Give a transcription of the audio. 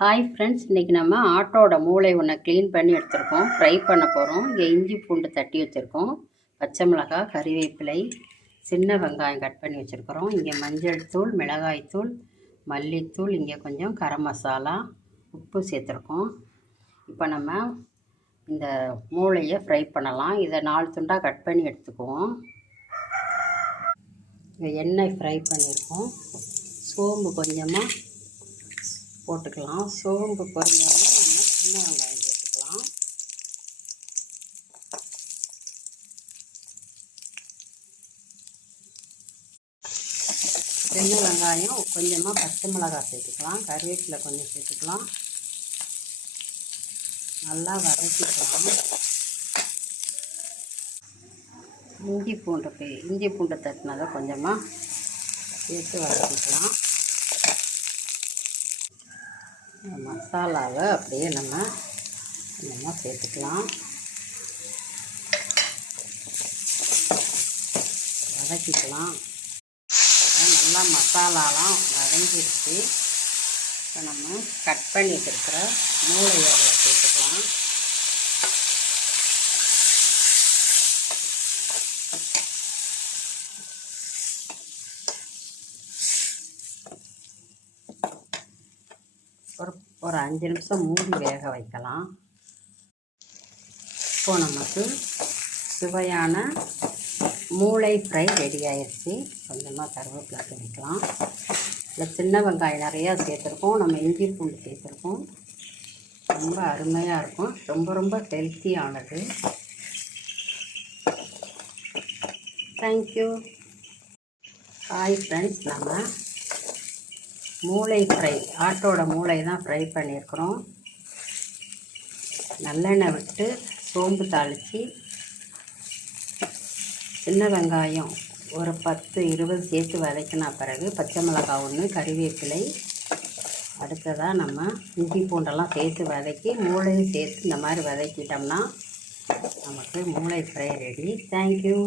Hi friends, இன்றைக்கி நம்ம ஆட்டோட மூளை ஒன்று க்ளீன் பண்ணி எடுத்துருக்கோம். ஃப்ரை பண்ண போகிறோம். இங்கே இஞ்சி பூண்டு தட்டி வச்சுருக்கோம், பச்சை மிளகாய், கறிவேப்பிலை, சின்ன வெங்காயம் கட் பண்ணி வச்சுருக்கிறோம். இங்கே மஞ்சள் தூள், மிளகாய்த்தூள், மல்லித்தூள், இங்கே கொஞ்சம் கரம் மசாலா, உப்பு சேர்த்துருக்கோம். இப்போ நம்ம இந்த மூளையை ஃப்ரை பண்ணலாம். இதை 4 துண்டாக கட் பண்ணி எடுத்துக்குவோம். இங்கே எண்ணெய் ஃப்ரை பண்ணியிருக்கோம். சோம்பு கொஞ்சமாக போட்டுக்கலாம். சோம்பு பொரிஞ்சோடனே நம்ம சின்ன வெங்காயம் சேர்த்துக்கலாம். சின்ன வெங்காயம் கொஞ்சமாக பச்சை மிளகாய் சேர்த்துக்கலாம். கருவேப்பிலை கொஞ்சம் சேர்த்துக்கலாம். நல்லா வதக்கிக்கலாம். இஞ்சி பூண்டு தட்டினதை கொஞ்சமாக சேர்த்து வதக்கிக்கலாம். மசாலாவை அப்படியே நம்ம கொஞ்சமாக சேர்த்துக்கலாம். வதக்கிக்கலாம். நல்லா மசாலாலாம் வதங்கிடுச்சு. இப்போ நம்ம கட் பண்ணி வச்சுருக்கிற மூளையை அதில் சேர்த்துக்கலாம். ஒரு 5 நிமிஷம் மூடி வேக வைக்கலாம். இப்போது நமக்கு சுவையான மூளை ஃப்ரை ரெடி ஆயிடுச்சு. கொஞ்சமாக கருவேப்பிலை சேர்த்துக்கலாம். இல்லை சின்ன வெங்காயம் நிறையா சேர்த்துருக்கோம். நம்ம இஞ்சி பூண்டு சேர்த்துருக்கோம். ரொம்ப அருமையாக இருக்கும். ரொம்ப ஹெல்த்தியானது. தேங்க்யூ. ஹாய் ஃப்ரெண்ட்ஸ், நம்ம மூளை ஃப்ரை, ஆட்டோட மூளை தான் ஃப்ரை பண்ணியிருக்கிறோம். நல்லெண்ணெய் விட்டு சோம்பு தாளித்து, சின்ன வெங்காயம் ஒரு 10-20 சேர்த்து வதக்கின பிறகு பச்சை மிளகாய் 1, கறிவேப்பிலை, அடுத்ததாக நம்ம இஞ்சி பூண்டெல்லாம் சேர்த்து வதக்கி மூளையும் சேர்த்து இந்த மாதிரி வதக்கிட்டோம்னா நமக்கு மூளை ஃப்ரை ரெடி. தேங்க்யூ.